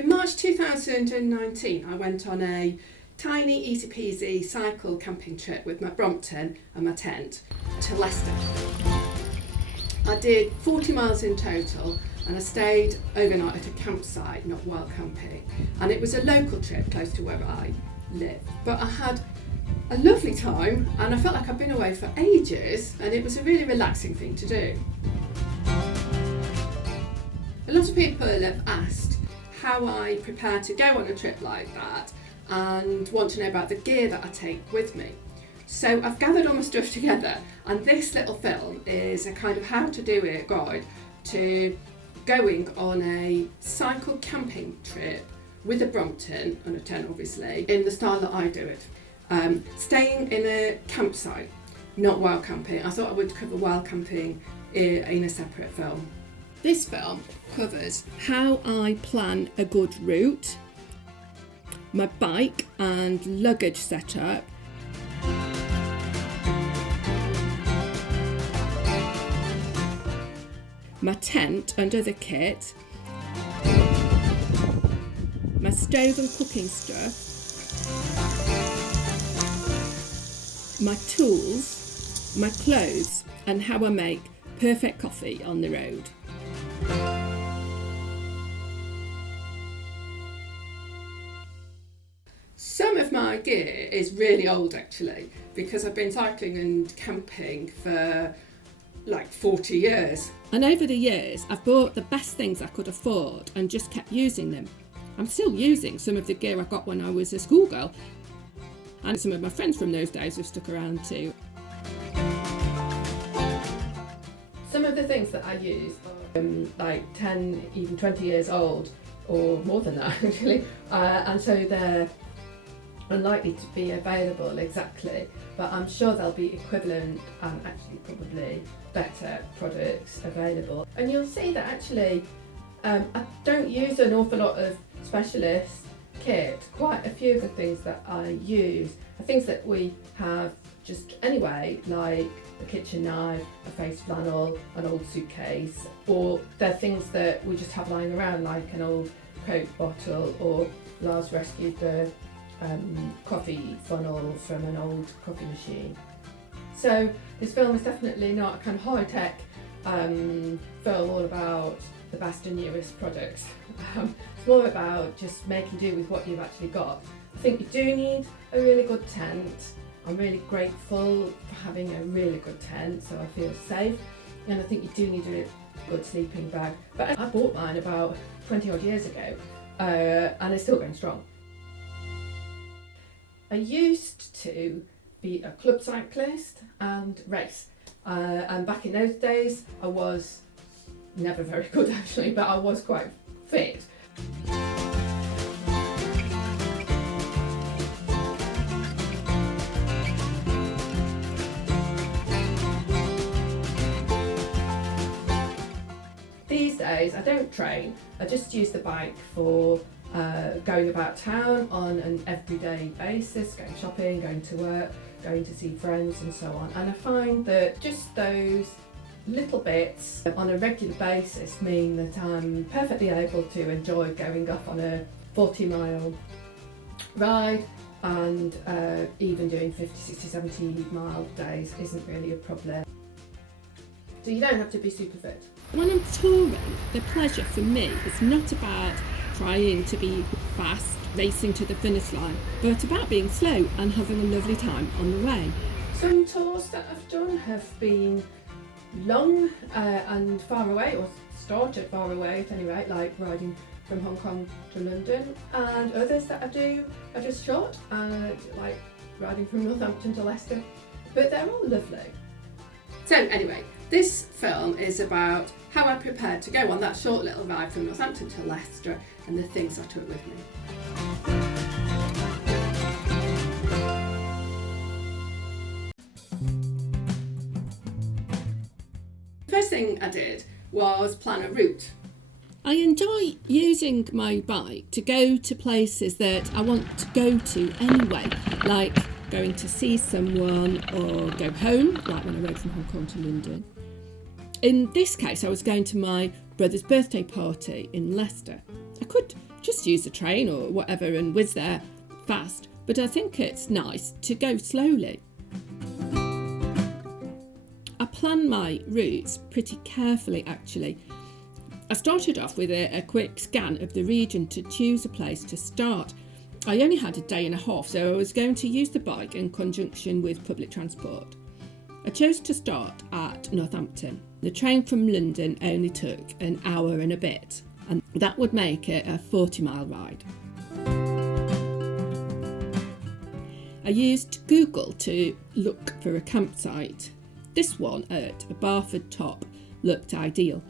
In March 2019, I went on a tiny, easy-peasy cycle camping trip with my Brompton and my tent to Leicester. I did 40 miles in total, and I stayed overnight at a campsite, not wild camping. And it was a local trip close to where I live. But I had a lovely time, and I felt like I'd been away for ages, and it was a really relaxing thing to do. A lot of people have asked how I prepare to go on a trip like that and want to know about the gear that I take with me. So I've gathered all my stuff together, and this little film is a kind of how to do it guide to going on a cycle camping trip with a Brompton and a tent, obviously, in the style that I do it. Staying in a campsite, not wild camping. I thought I would cover wild camping in a separate film. This film covers how I plan a good route, my bike and luggage setup, my tent and other kit, my stove and cooking stuff, my tools, my clothes, and how I make perfect coffee on the road. Some of my gear is really old actually, because I've been cycling and camping for like 40 years. And over the years, I've bought the best things I could afford and just kept using them. I'm still using some of the gear I got when I was a schoolgirl, and some of my friends from those days have stuck around too. Some of the things that I use are like 10, even 20 years old, or more than that actually, and so they're unlikely to be available exactly, but I'm sure there'll be equivalent and actually probably better products available. And you'll see that actually I don't use an awful lot of specialist kit. Quite a few of the things that I use are things that we have just anyway, like a kitchen knife, a face flannel, an old suitcase, or they're things that we just have lying around, like an old Coke bottle, or Lars rescued the coffee funnel from an old coffee machine. So this film is definitely not a kind of high-tech film all about the best and newest products. It's more about just making do with what you've actually got. I think you do need a really good tent. I'm really grateful for having a really good tent, so I feel safe. And I think you do need a good sleeping bag. But I bought mine about 20 odd years ago, and it's still going strong. I used to be a club cyclist and race, and back in those days I was never very good actually, but I was quite fit. These days I don't train, I just use the bike for going about town on an everyday basis, going shopping, going to work, going to see friends and so on. And I find that just those little bits on a regular basis mean that I'm perfectly able to enjoy going off on a 40-mile ride, and even doing 50, 60, 70 mile days isn't really a problem. So you don't have to be super fit. When I'm touring, the pleasure for me is not about trying to be fast, racing to the finish line, but about being slow and having a lovely time on the way. Some tours that I've done have been long and far away, or started far away at any rate, like riding from Hong Kong to London, and others that I do are just short, like riding from Northampton to Leicester, but they're all lovely. So anyway, this film is about how I prepared to go on that short little ride from Northampton to Leicester and the things I took with me. The first thing I did was plan a route. I enjoy using my bike to go to places that I want to go to anyway, like going to see someone or go home, like when I rode from Hong Kong to London. In this case, I was going to my brother's birthday party in Leicester, I could just use the train or whatever and whiz there fast, but I think it's nice to go slowly. I plan my routes pretty carefully actually. I started off with a quick scan of the region to choose a place to start. I only had a day and a half, so I was going to use the bike in conjunction with public transport. I chose to start at Northampton. The train from London only took an hour and a bit, and that would make it a 40-mile ride. I used Google to look for a campsite. This one at Barford Top looked ideal.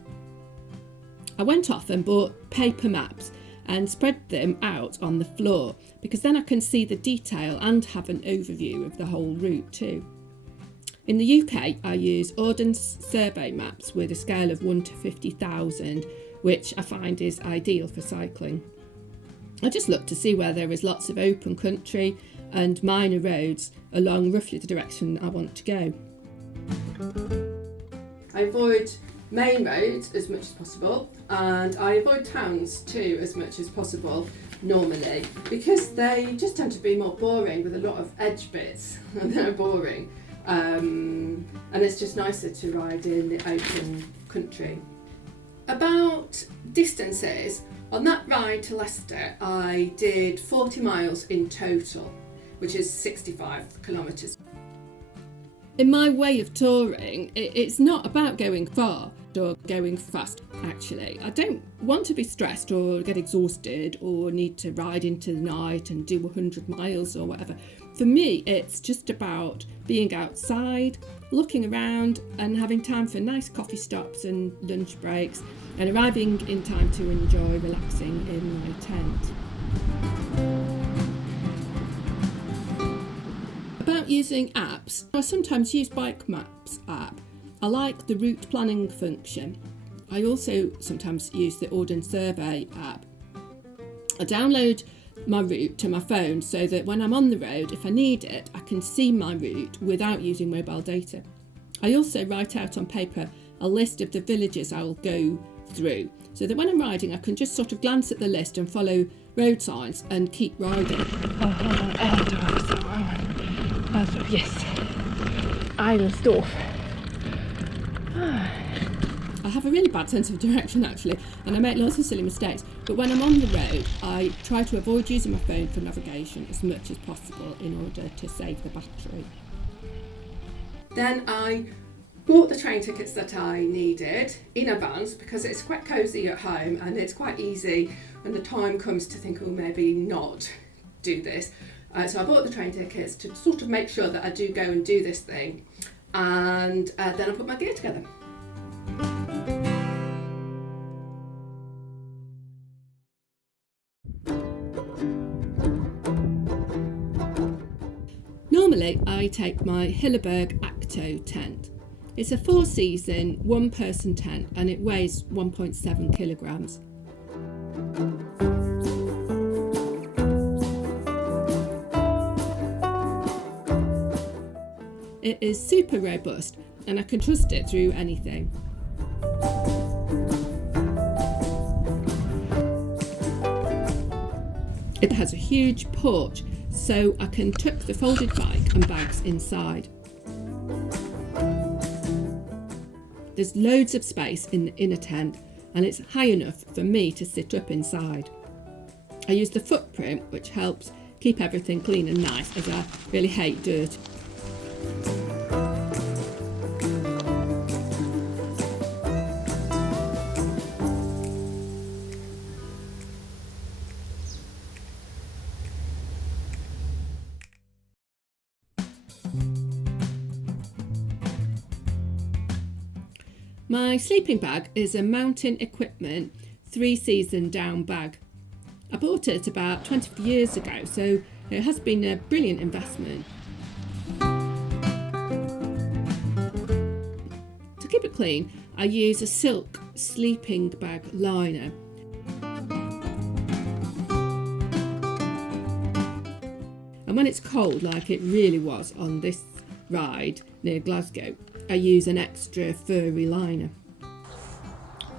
I went off and bought paper maps and spread them out on the floor, because then I can see the detail and have an overview of the whole route too. In the UK, I use Ordnance Survey maps with a scale of 1 to 50,000, which I find is ideal for cycling. I just look to see where there is lots of open country and minor roads along roughly the direction I want to go. I avoid main roads as much as possible, and I avoid towns too as much as possible normally, because they just tend to be more boring with a lot of edge bits and they're boring, and it's just nicer to ride in the open country. About distances, on that ride to Leicester I did 40 miles in total, which is 65 kilometres. In my way of touring, it's not about going far or going fast, actually. I don't want to be stressed or get exhausted or need to ride into the night and do 100 miles or whatever. For me, it's just about being outside, looking around and having time for nice coffee stops and lunch breaks, and arriving in time to enjoy relaxing in my tent. About using apps, I sometimes use Bike Maps app. I like the route planning function. I also sometimes use the Ordnance Survey app. I download my route to my phone so that when I'm on the road, if I need it, I can see my route without using mobile data. I also write out on paper a list of the villages I'll go through, so that when I'm riding I can just sort of glance at the list and follow road signs and keep riding. Yes, Eilsdorf. I have a really bad sense of direction actually, and I make lots of silly mistakes, but when I'm on the road I try to avoid using my phone for navigation as much as possible in order to save the battery. Then I bought the train tickets that I needed in advance, because it's quite cosy at home and it's quite easy when the time comes to think, oh, maybe not do this. So I bought the train tickets to sort of make sure that I do go and do this thing, and then I put my gear together. Normally I take my Hilleberg Acto tent. It's a 4-season, 1-person tent and it weighs 1.7 kilograms. It is super robust and I can trust it through anything. It has a huge porch, so I can tuck the folded bike and bags inside. There's loads of space in the inner tent and it's high enough for me to sit up inside. I use the footprint, which helps keep everything clean and nice, as I really hate dirt. My sleeping bag is a Mountain Equipment 3-season down bag. I bought it about 20 years ago, so it has been a brilliant investment. To keep it clean, I use a silk sleeping bag liner. And when it's cold, like it really was on this ride near Glasgow, I use an extra furry liner.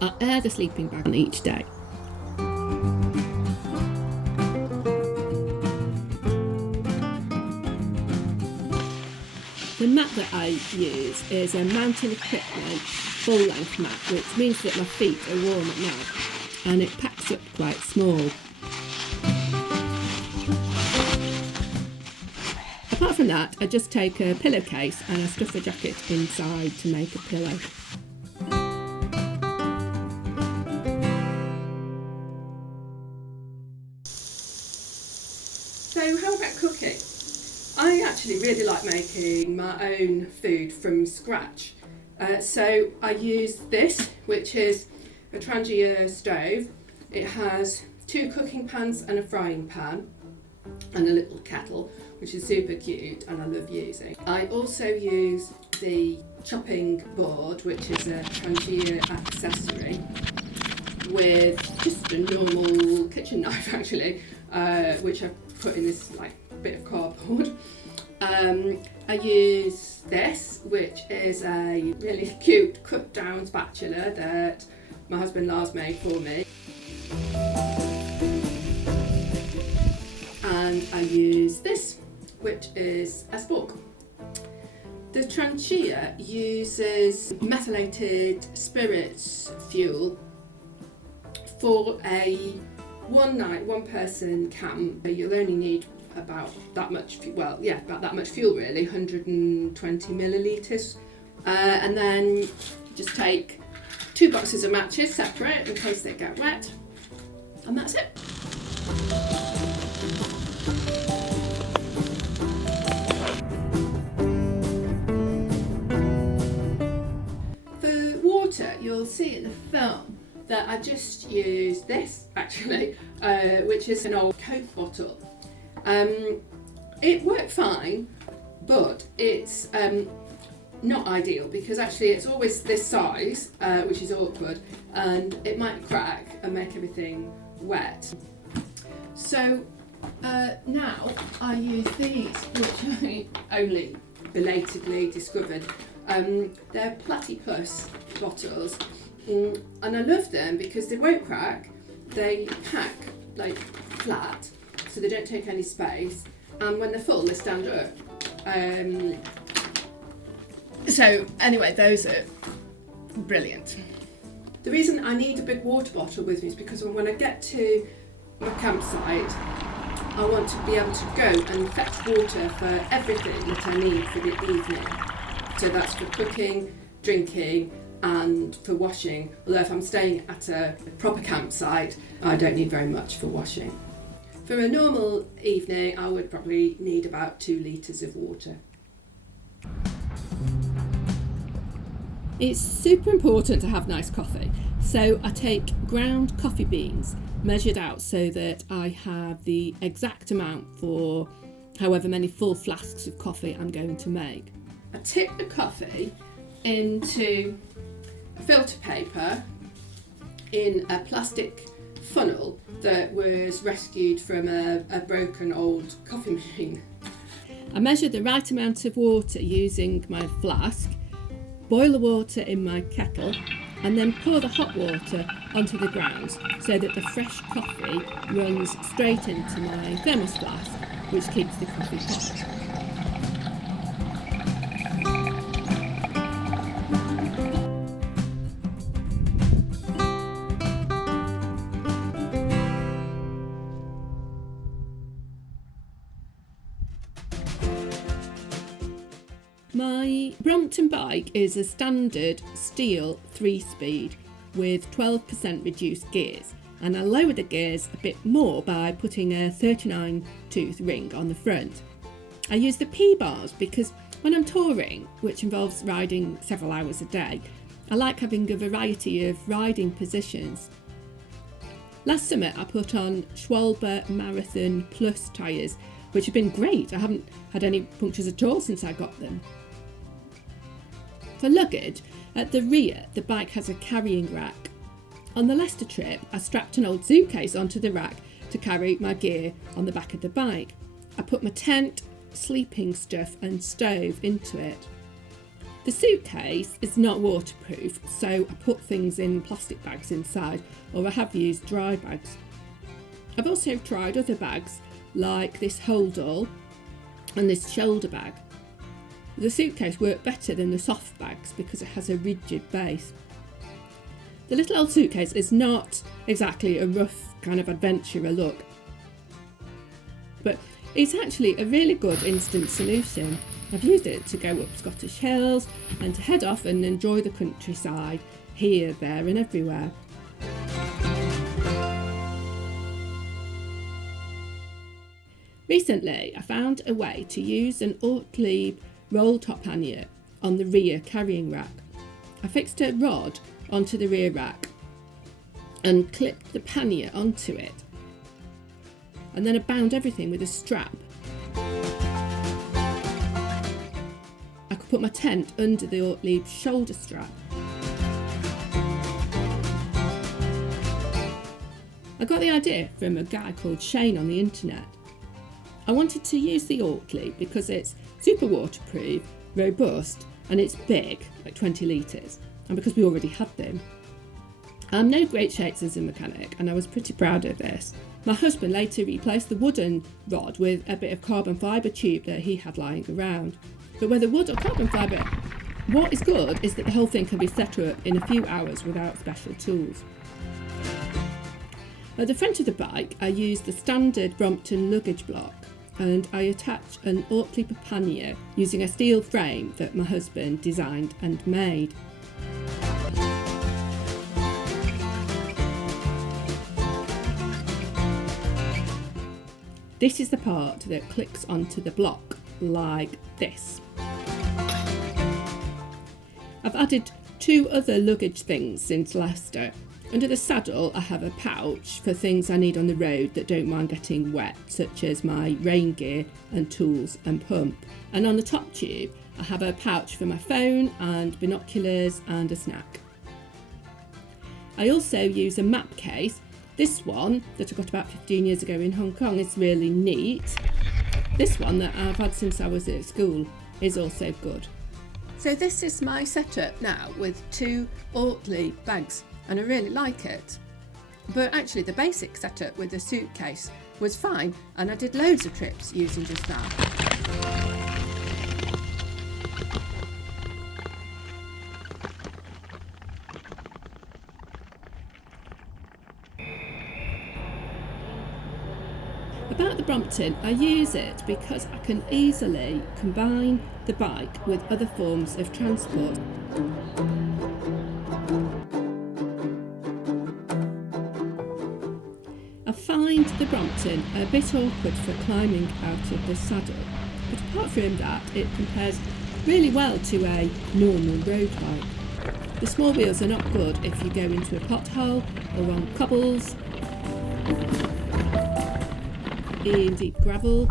I air the sleeping bag on each day. mat that I use is a mountain equipment full-length mat, which means that my feet are warm at night, and it packs up quite small. Apart from that, I just take a pillowcase and I stuff a jacket inside to make a pillow. So how about cooking? I actually really like making my own food from scratch. So I use this, which is a Trangia stove. It has 2 cooking pans and a frying pan and a little kettle, which is super cute and I love using. I also use the chopping board, which is a Trangia accessory, with just a normal kitchen knife actually, which I've put in this like bit of cardboard. I use this, which is a really cute cut down spatula that my husband Lars made for me. And I use this, which is a spork. The Trangia uses methylated spirits fuel for a one person camp. You'll only need about that much, about that much fuel really, 120 millilitres. And then just take 2 boxes of matches separate in case they get wet, and that's it. For water, you'll see in the film that I just used this actually, which is an old Coke bottle. It worked fine, but it's not ideal because actually it's always this size, which is awkward, and it might crack and make everything wet. So now I use these, which I only belatedly discovered. They're Platypus bottles, and I love them because they won't crack, they pack like flat, so they don't take any space, and when they're full they stand up. So anyway, those are brilliant. The reason I need a big water bottle with me is because when I get to my campsite, I want to be able to go and fetch water for everything that I need for the evening. So that's for cooking, drinking, and for washing. Although if I'm staying at a proper campsite, I don't need very much for washing. For a normal evening, I would probably need about 2 litres of water. It's super important to have nice coffee, so I take ground coffee beans, measured out so that I have the exact amount for however many full flasks of coffee I'm going to make. I tip the coffee into filter paper in a plastic funnel that was rescued from a broken old coffee machine. I measure the right amount of water using my flask, boil the water in my kettle, and then pour the hot water onto the grounds so that the fresh coffee runs straight into my thermos flask, which keeps the coffee hot. My Brompton bike is a standard steel 3-speed with 12% reduced gears, and I lower the gears a bit more by putting a 39 tooth ring on the front. I use the P-bars because when I'm touring, which involves riding several hours a day, I like having a variety of riding positions. Last summer I put on Schwalbe Marathon Plus tyres, which have been great. I haven't had any punctures at all since I got them. For luggage, at the rear the bike has a carrying rack. On the Leicester trip I strapped an old suitcase onto the rack to carry my gear on the back of the bike. I put my tent, sleeping stuff and stove into it. The suitcase is not waterproof, so I put things in plastic bags inside, or I have used dry bags. I've also tried other bags like this holdall and this shoulder bag. The suitcase worked better than the soft bags because it has a rigid base. The little old suitcase is not exactly a rough kind of adventurer look, but it's actually a really good instant solution. I've used it to go up Scottish hills and to head off and enjoy the countryside, here, there and everywhere. Recently, I found a way to use an Ortlieb roll top pannier on the rear carrying rack. I fixed a rod onto the rear rack and clipped the pannier onto it, and then I bound everything with a strap. I could put my tent under the Ortlieb shoulder strap. I got the idea from a guy called Shane on the internet. I wanted to use the Ortlieb because it's super waterproof, robust, and it's big, like 20 litres, and because we already had them. I'm no great shakes as a mechanic, and I was pretty proud of this. My husband later replaced the wooden rod with a bit of carbon fibre tube that he had lying around. But whether wood or carbon fibre, what is good is that the whole thing can be set up in a few hours without special tools. At the front of the bike, I used the standard Brompton luggage block, and I attached an Ortlieb pannier using a steel frame that my husband designed and made. This is the part that clicks onto the block like this. I've added 2 other luggage things since Leicester. Under the saddle I have a pouch for things I need on the road that don't mind getting wet, such as my rain gear and tools and pump. And on the top tube I have a pouch for my phone and binoculars and a snack. I also use a map case. This one that I got about 15 years ago in Hong Kong is really neat. This one that I've had since I was at school is also good. So this is my setup now with 2 Ortlieb bags, and I really like it. But actually the basic setup with the suitcase was fine, and I did loads of trips using just that. About the Brompton, I use it because I can easily combine the bike with other forms of transport. I find the Brompton a bit awkward for climbing out of the saddle, but apart from that it compares really well to a normal road bike. The small wheels are not good if you go into a pothole or on cobbles, in deep gravel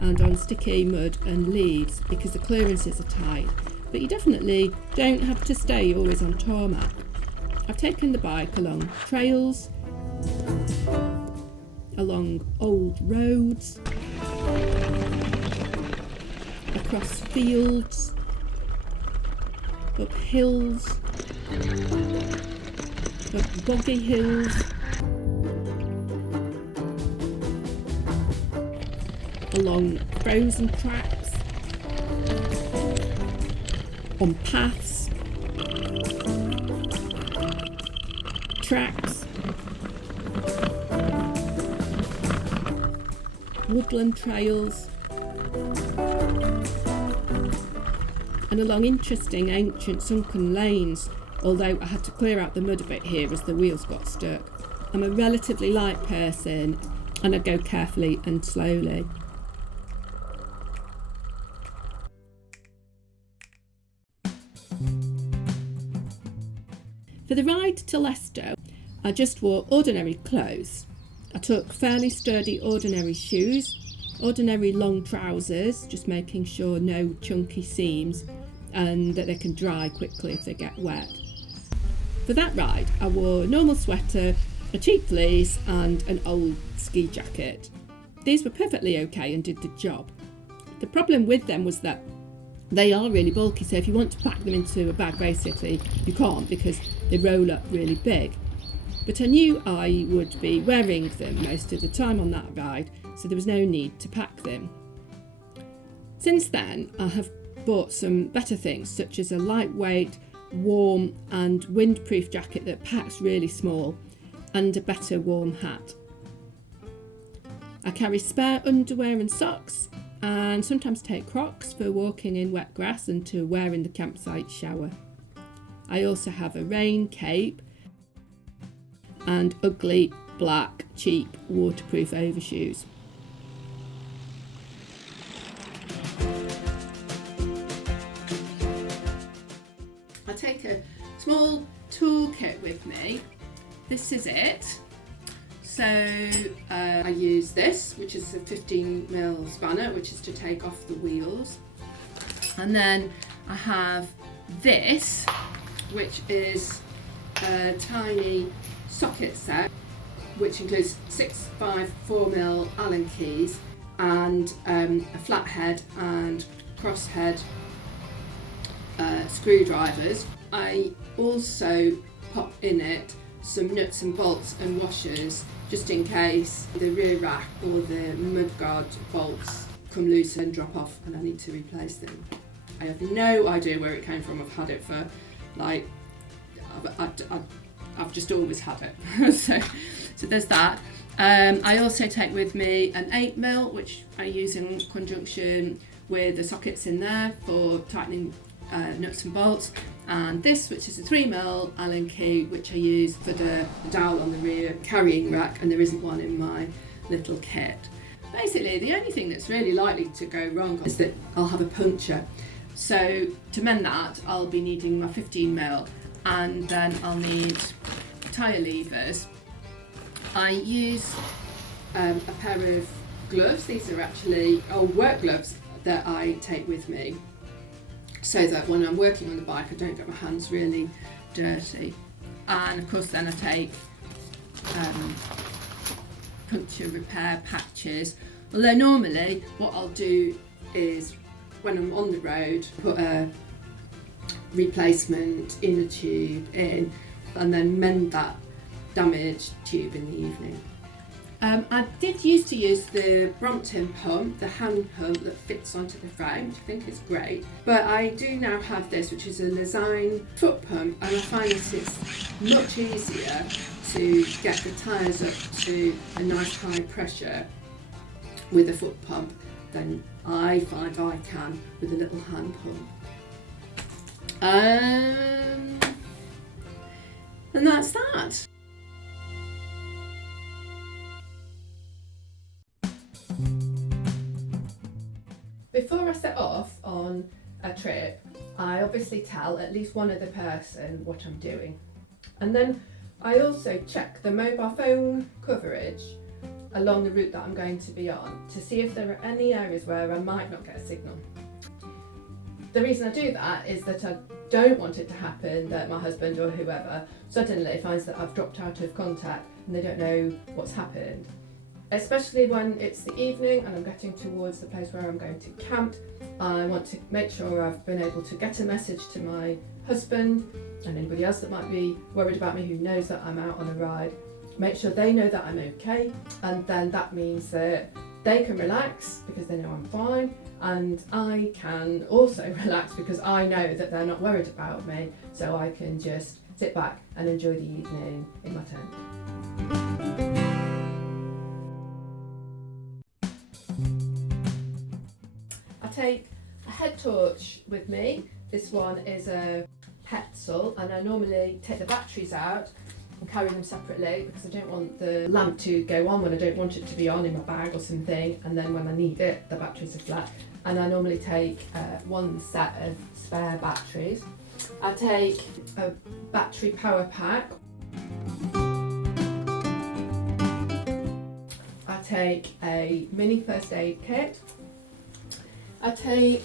and on sticky mud and leaves because the clearances are tight, but you definitely don't have to stay always on tarmac. I've taken the bike along trails, along old roads, across fields, up hills, up boggy hills, along frozen tracks, on paths, tracks, woodland trails, and along interesting ancient sunken lanes, although I had to clear out the mud a bit here as the wheels got stuck. I'm a relatively light person and I go carefully and slowly. For the ride to Leicester, I just wore ordinary clothes. I took fairly sturdy ordinary shoes, ordinary long trousers, just making sure no chunky seams and that they can dry quickly if they get wet. For that ride, I wore a normal sweater, a cheap fleece and an old ski jacket. These were perfectly okay and did the job. The problem with them was that they are really bulky, so if you want to pack them into a bag basically you can't because they roll up really big. But I knew I would be wearing them most of the time on that ride, so there was no need to pack them. Since then, I have bought some better things, such as a lightweight, warm and windproof jacket that packs really small, and a better warm hat. I carry spare underwear and socks, and sometimes take Crocs for walking in wet grass and to wear in the campsite shower. I also have a rain cape and ugly, black, cheap, waterproof overshoes. I take a small toolkit with me. This is it. So I use this, which is a 15mm spanner, which is to take off the wheels. And then I have this, which is a tiny socket set, which includes 6, 5, 4mm Allen keys and a flathead and crosshead screwdrivers. I also pop in it some nuts and bolts and washers, just in case the rear rack or the mudguard bolts come loose and drop off and I need to replace them. I have no idea where it came from. I've had it for like, I've just always had it. so there's that. I also take with me an 8mm, which I use in conjunction with the sockets in there for tightening nuts and bolts, and this, which is a 3mm Allen key, which I use for the dowel on the rear carrying rack, and there isn't one in my little kit. Basically, the only thing that's really likely to go wrong is that I'll have a puncture. So to mend that, I'll be needing my 15mm, and then I'll need tyre levers. I use a pair of gloves. These are actually old work gloves that I take with me, so that when I'm working on the bike I don't get my hands really dirty. And of course then I take puncture repair patches, although normally what I'll do is when I'm on the road put a replacement inner tube in and then mend that damaged tube in the evening. I did used to use the Brompton pump, the hand pump that fits onto the frame, which I think is great. But I do now have this, which is a Design foot pump, and I find that it's much easier to get the tyres up to a nice high pressure with a foot pump than I find I can with a little hand pump. And that's that. Before I set off on a trip, I obviously tell at least one other person what I'm doing. And then I also check the mobile phone coverage along the route that I'm going to be on to see if there are any areas where I might not get a signal. The reason I do that is that I don't want it to happen that my husband or whoever suddenly finds that I've dropped out of contact and they don't know what's happened. Especially when it's the evening and I'm getting towards the place where I'm going to camp, I want to make sure I've been able to get a message to my husband and anybody else that might be worried about me who knows that I'm out on a ride. Make sure they know that I'm okay, and then that means that they can relax because they know I'm fine, and I can also relax because I know that they're not worried about me, so I can just sit back and enjoy the evening in my tent. I take a head torch with me. This one is a Petzl, and I normally take the batteries out and carry them separately because I don't want the lamp to go on when I don't want it to be on in my bag or something, and then when I need it the batteries are flat. And I normally take one set of spare batteries. I take a battery power pack. I take a mini first aid kit. I take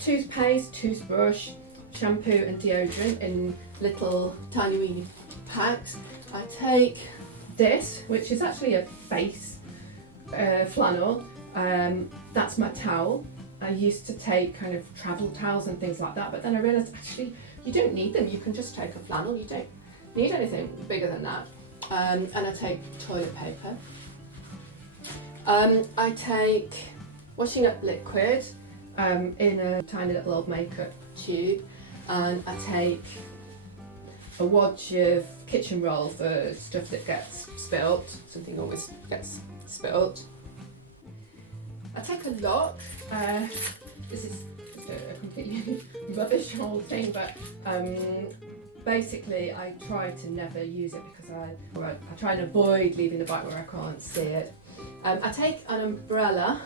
toothpaste, toothbrush, shampoo and deodorant in little tiny weeny packs. I take this, which is actually a face flannel. That's my towel. I used to take kind of travel towels and things like that, but then I realised actually you don't need them. You can just take a flannel. You don't need anything bigger than that. And I take toilet paper. I take washing up liquid in a tiny little old makeup tube, and I take a wadge of kitchen roll for stuff that gets spilt. Something always gets spilt. I take a lock. This is just a completely rubbish old thing, but basically I try to never use it because I try and avoid leaving the bike where I can't see it. I take an umbrella,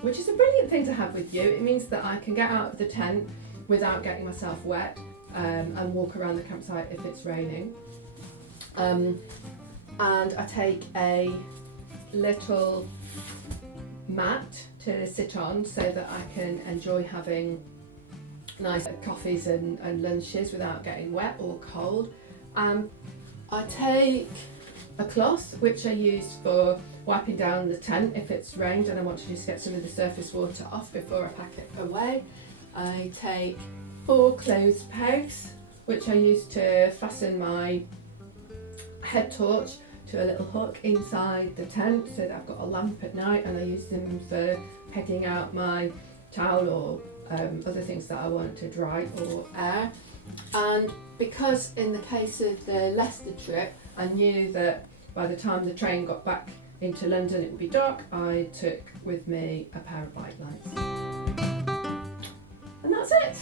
which is a brilliant thing to have with you. It means that I can get out of the tent without getting myself wet and walk around the campsite if it's raining. And I take a little mat to sit on so that I can enjoy having nice coffees and lunches without getting wet or cold. I take a cloth which I use for wiping down the tent if it's rained and I want to just get some of the surface water off before I pack it away. I take 4 clothes pegs which I use to fasten my head torch to a little hook inside the tent so that I've got a lamp at night, and I use them for pegging out my towel or other things that I want to dry or air. And because in the case of the Leicester trip I knew that by the time the train got back into London it would be dark, I took with me a pair of bike lights. And that's it.